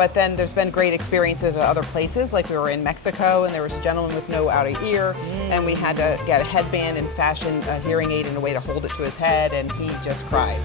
But then there's been great experiences at other places, like we were in Mexico and there was a gentleman with no outer ear, and we had to get a headband and fashion a hearing aid in a way to hold it to his head, and he just cried.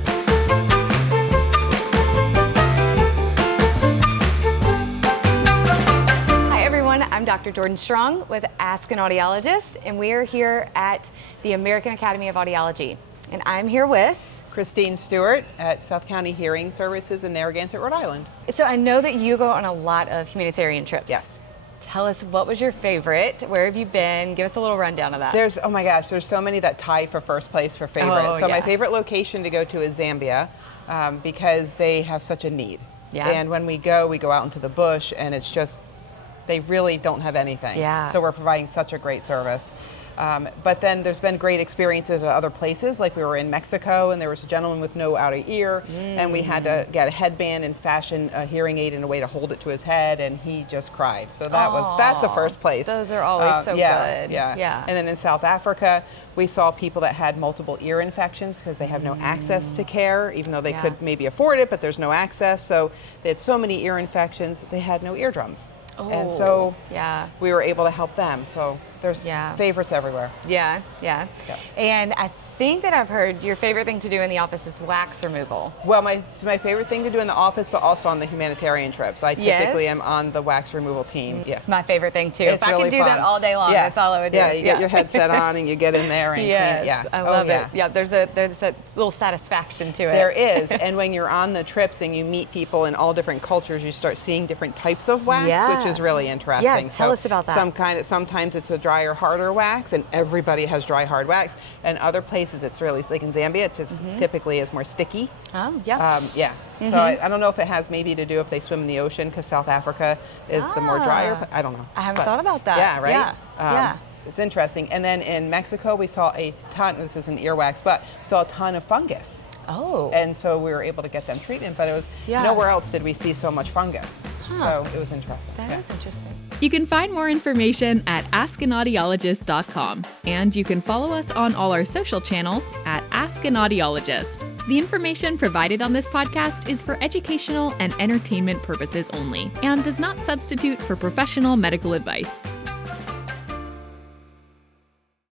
Hi everyone, I'm Dr. Jordan Strong with Ask an Audiologist, and we are here at the American Academy of Audiology. And I'm here with Christine Stewart at South County Hearing Services in Narragansett, Rhode Island. So I know that you go on a lot of humanitarian trips. Yes. Tell us, what was your favorite? Where have you been? Give us a little rundown of that. Oh my gosh, there's so many that tie for first place for favorite. Oh, so yeah. my favorite location to go to is Zambia because they have such a need. Yeah. And when we go out into the bush and it's just, they really don't have anything. Yeah. So we're providing such a great service. But then there's been great experiences at other places, like we were in Mexico and there was a gentleman with no outer ear, and we had to get a headband and fashion a hearing aid in a way to hold it to his head, and he just cried. So that's a first place. Those are always so good. Yeah. And then in South Africa, we saw people that had multiple ear infections because they have no access to care, even though they could maybe afford it, but there's no access. So they had so many ear infections, they had no eardrums. And so we were able to help them. So there's favorites everywhere. Yeah. And I think that I've heard your favorite thing to do in the office is wax removal. Well, my favorite thing to do in the office, but also on the humanitarian trips. I typically am on the wax removal team. Yeah. It's my favorite thing too. It's if I really could do that all day long, that's all I would do. Yeah, you get your headset on and you get in there and clean. I love it. Yeah, there's that little satisfaction to it. There is, and when you're on the trips and you meet people in all different cultures, you start seeing different types of wax, which is really interesting. Yeah, tell us about that. Sometimes it's a drier, harder wax, and everybody has dry, hard wax. And other places, it's really, like in Zambia, it's typically is more sticky. Oh, yeah. So I don't know if it has maybe to do if they swim in the ocean, because South Africa is the more drier. I don't know. I haven't thought about that. Yeah, right? Yeah. It's interesting. And then in Mexico, we saw a ton, this is an earwax, but we saw a ton of fungus. Oh. And so we were able to get them treatment, but it was nowhere else did we see so much fungus. So it was interesting. That is interesting. You can find more information at askanaudiologist.com, and you can follow us on all our social channels at Ask an Audiologist. The information provided on this podcast is for educational and entertainment purposes only and does not substitute for professional medical advice.